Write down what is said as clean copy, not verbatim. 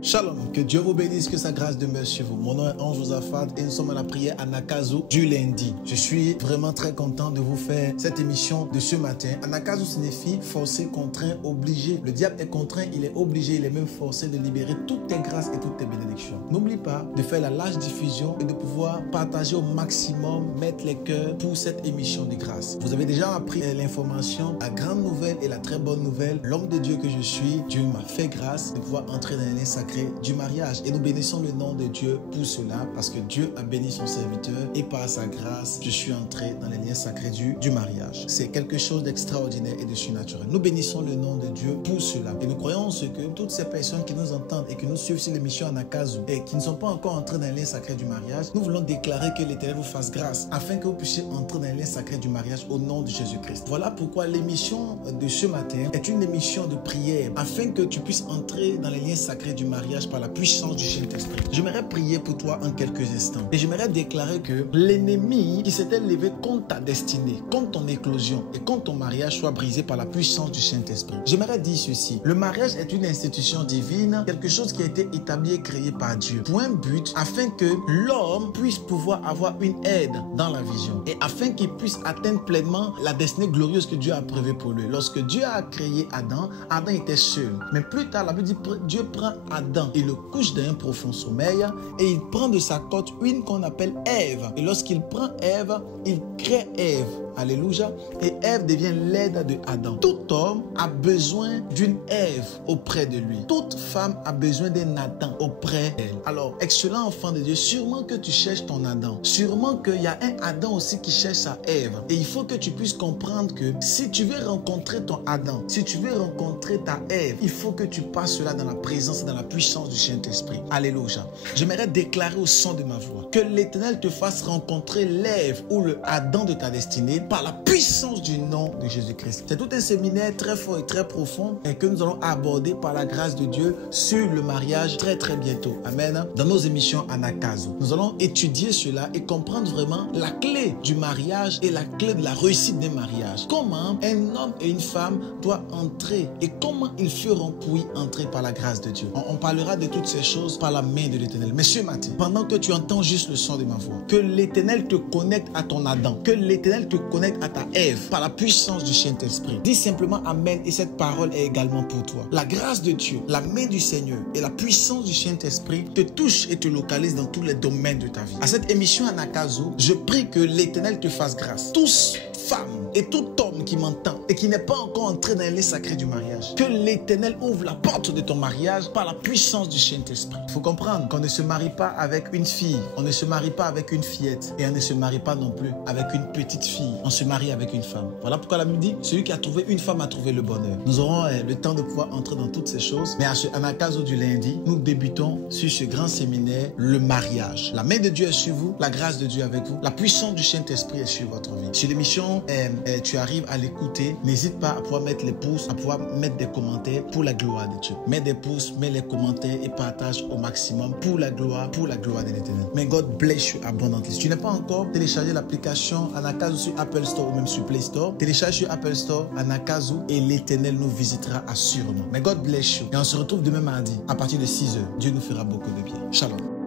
Shalom, que Dieu vous bénisse, que sa grâce demeure sur vous. Mon nom est Ange Josaphat et nous sommes à la prière Anakazo du lundi. Je suis vraiment très content de vous faire cette émission de ce matin. Anakazo signifie forcé, contraint, obligé. Le diable est contraint, il est obligé, il est même forcé de libérer toutes tes grâces et toutes tes bénédictions. N'oublie pas de faire la large diffusion et de pouvoir partager au maximum, mettre les cœurs pour cette émission de grâce. Vous avez déjà appris l'information, la grande nouvelle et la très bonne nouvelle. L'homme de Dieu que je suis, Dieu m'a fait grâce de pouvoir entrer dans les liens sacrés du mariage. Et nous bénissons le nom de Dieu pour cela, parce que Dieu a béni son serviteur et par sa grâce, je suis entré dans les liens sacrés du mariage. C'est quelque chose d'extraordinaire et de surnaturel. Nous bénissons le nom de Dieu pour cela. Et nous croyons ce que toutes ces personnes qui nous entendent et qui nous suivent sur l'émission Anakazo et qui ne sont pas encore entrés dans les liens sacrés du mariage, nous voulons déclarer que l'Éternel vous fasse grâce afin que vous puissiez entrer dans les liens sacrés du mariage au nom de Jésus-Christ. Voilà pourquoi l'émission de ce matin est une émission de prière afin que tu puisses entrer dans les liens sacrés du mariage par la puissance du Saint-Esprit. J'aimerais prier pour toi en quelques instants. Et j'aimerais déclarer que l'ennemi qui s'était levé contre ta destinée, contre ton éclosion et contre ton mariage soit brisé par la puissance du Saint-Esprit. J'aimerais dire ceci. Le mariage est une institution divine, quelque chose qui a été établi et créé par Dieu pour un but, afin que l'homme puisse pouvoir avoir une aide dans la vision et afin qu'il puisse atteindre pleinement la destinée glorieuse que Dieu a prévue pour lui. Lorsque Dieu a créé Adam, Adam était seul. Mais plus tard, la Bible dit Dieu prend Adam et le couche d'un profond sommeil et il prend de sa côte une qu'on appelle Ève. Et lorsqu'il prend Ève, il crée Ève. Alléluia. Et Ève devient l'aide de Adam. Tout homme a besoin d'une Ève auprès de lui. Toute femme a besoin d'un Adam auprès d'elle. Alors, excellent enfant de Dieu, sûrement que tu cherches ton Adam. Sûrement qu'il y a un Adam aussi qui cherche sa Ève. Et il faut que tu puisses comprendre que si tu veux rencontrer ton Adam, si tu veux rencontrer ta Ève, il faut que tu passes cela dans la présence et dans la puissance du Saint-Esprit. Alléluia. J'aimerais déclarer au son de ma voix que l'Éternel te fasse rencontrer l'Ève ou le Adam de ta destinée par la puissance du nom de Jésus-Christ. C'est tout un séminaire très fort et très profond et que nous allons aborder par la grâce de Dieu sur le mariage très bientôt. Amen. Dans nos émissions Anakazo, nous allons étudier cela et comprendre vraiment la clé du mariage et la clé de la réussite des mariages. Comment un homme et une femme doivent entrer et comment ils feront pour y entrer par la grâce de Dieu. On parlera de toutes ces choses par la main de l'Éternel. Mais ce matin, pendant que tu entends juste le son de ma voix, que l'Éternel te connecte à ton Adam, que l'Éternel te connecte à ta Ève par la puissance du Saint-Esprit. Dis simplement Amen et cette parole est également pour toi. La grâce de Dieu, la main du Seigneur et la puissance du Saint-Esprit te touchent et te localisent dans tous les domaines de ta vie. À cette émission Anakazo, je prie que l'Éternel te fasse grâce. Tous, femmes et tout homme qui m'entend et qui n'est pas encore entré dans les sacrés du mariage, que l'Éternel ouvre la porte de ton mariage par la puissance du Saint-Esprit. Il faut comprendre qu'on ne se marie pas avec une fille, on ne se marie pas avec une fillette et on ne se marie pas non plus avec une petite fille. On se marie avec une femme. Voilà pourquoi la Bible dit celui qui a trouvé une femme a trouvé le bonheur. Nous aurons le temps de pouvoir entrer dans toutes ces choses. Mais à ce Anakazo du lundi, nous débutons sur ce grand séminaire, le mariage. La main de Dieu est sur vous, la grâce de Dieu est avec vous, la puissance du Saint-Esprit est sur votre vie. Si l'émission tu arrives à l'écouter, n'hésite pas à pouvoir mettre les pouces, à pouvoir mettre des commentaires pour la gloire de Dieu. Mets des pouces, mets les commentaires et partage au maximum pour la gloire de l'Éternel. May God bless you abundantly. Si tu n'as pas encore téléchargé l'application Anakazo sur Apple Store ou même sur Play Store, télécharge sur Apple Store Anakazo et l'Éternel nous visitera assurément. May God bless you. Et on se retrouve demain mardi à partir de 6h. Dieu nous fera beaucoup de bien. Shalom.